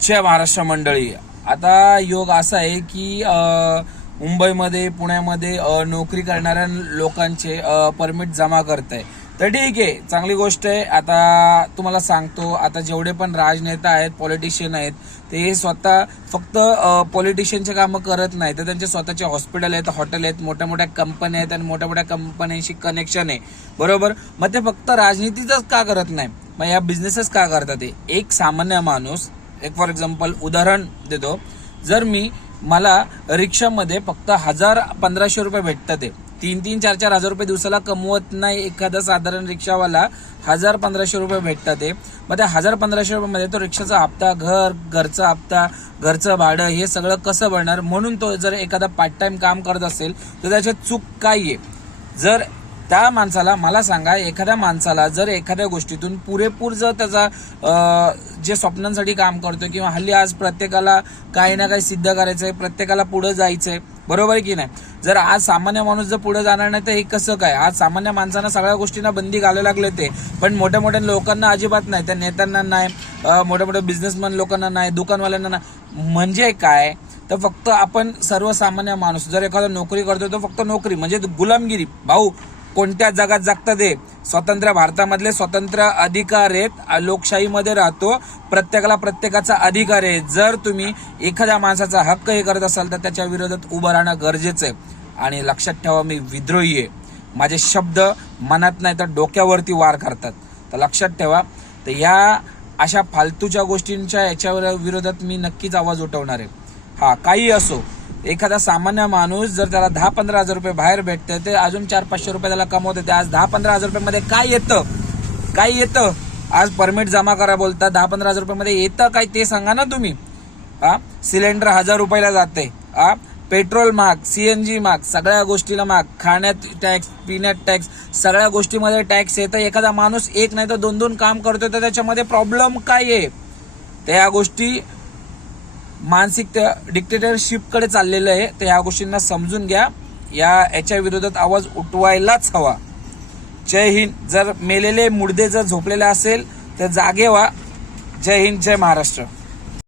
जय महाराष्ट्र मंडळी. आता योग असा आहे की मुंबईमध्ये पुण्यामध्ये नोकरी करणाऱ्या लोकांचे परमिट जमा करताय. तर ठीक आहे, चांगली गोष्ट आहे. आता तुम्हाला सांगतो, आता जेवढे पण राजनेता आहेत, पॉलिटिशियन आहेत, ते स्वतः फक्त पॉलिटिशियनचे कामं करत नाही, तर त्यांचे स्वतःचे हॉस्पिटल आहेत, हॉटेल आहेत, मोठ्या मोठ्या कंपन्या आहेत आणि मोठ्या मोठ्या कंपन्यांशी कनेक्शन आहे, बरोबर. मग ते फक्त राजनीतीच का करत नाही, मग या बिझनेसेस का करतात? एक सामान्य माणूस, एक फॉर एक्झाम्पल उदाहरण देतो, जर मला रिक्षामध्ये फक्त 1,000-1,500 रुपये भेटतात, 3,000-4,000 हजार रुपये दिवसाला कमवत नाही एखादा साधारण रिक्षावाला, 1,000-1,500 रुपये भेटतात. मग त्या 1,000-1,500 रुपयामध्ये तो रिक्षाचा हप्ता, घरचा हप्ता, घरचं भाडं, हे सगळं कसं भरणार? म्हणून तो जर एखादा पार्ट टाइम काम करत असेल तर त्याच्यात चूक काय आहे? जर त्या माणसाला, मला सांगा, एखाद्या माणसाला जर एखाद्या गोष्टीतून पुरेपूर जर त्याचा जे स्वप्नांसाठी काम करतो, किंवा हल्ली आज प्रत्येकाला काही ना काही सिद्ध करायचंय, प्रत्येकाला पुढे जायचंय, बरोबर आहे की नाही? जर आज सामान्य माणूस जर पुढे जाणार नाही तर हे कसं काय? आज सामान्य माणसांना सगळ्या गोष्टींना बंदी घालायला लागले ते, पण मोठ्या मोठ्या लोकांना अजिबात नाही, त्या नेत्यांना नाही, मोठ्या मोठ्या बिझनेसमॅन लोकांना नाही, दुकानवाल्यांना नाही. म्हणजे काय? तर फक्त आपण सर्वसामान्य माणूस जर एखादा नोकरी करतो तर फक्त नोकरी म्हणजे गुलामगिरी. भाऊ, कोणत्या जगात जगतात? ते स्वतंत्र भारतामधले स्वतंत्र अधिकार आहेत, लोकशाहीमध्ये राहतो, प्रत्येकाला प्रत्येकाचा अधिकार आहे. जर तुम्ही एखाद्या माणसाचा हक्क हे करत असाल तर त्याच्या विरोधात उभं राहणं गरजेचं आहे. आणि लक्षात ठेवा, मी विद्रोही आहे, माझे शब्द मनात नाही तर डोक्यावरती वार करतात, तर लक्षात ठेवा. तर या अशा फालतूच्या गोष्टींच्या याच्यावर विरोधात मी नक्कीच आवाज उठवणार आहे. हा, काही असो, एखादा सामान्य माणूस जर त्याला 10-15 हजार रुपये बाहेर भेटते, ते अजून 400-500 रुपये त्याला कमवते, ते आज 10-15 हजार रुपयामध्ये काय येतं? आज परमिट जमा करा बोलता, 10-15 हजार रुपयामध्ये येतं काय ते सांगा ना तुम्ही. सिलेंडर 1,000 रुपयाला जाते, पेट्रोल महाग, सीएनजी महाग, सगळ्या गोष्टीला महाग, खाण्यात टॅक्स, पिण्यात टॅक्स, सगळ्या गोष्टीमध्ये टॅक्स येतं. एखादा माणूस एक नाही तर 2-2 काम करतोय, तर त्याच्यामध्ये प्रॉब्लेम काय आहे? त्या गोष्टी मानसिक डिक्टेटरशिपकडे चाललेलं आहे. तर या गोष्टींना समजून घ्या, याच्या विरोधात आवाज उठवायलाच हवा. जय हिंद. जर मेलेले मुर्दे जर झोपलेले असेल तर जागे व्हा. जय हिंद, जय महाराष्ट्र.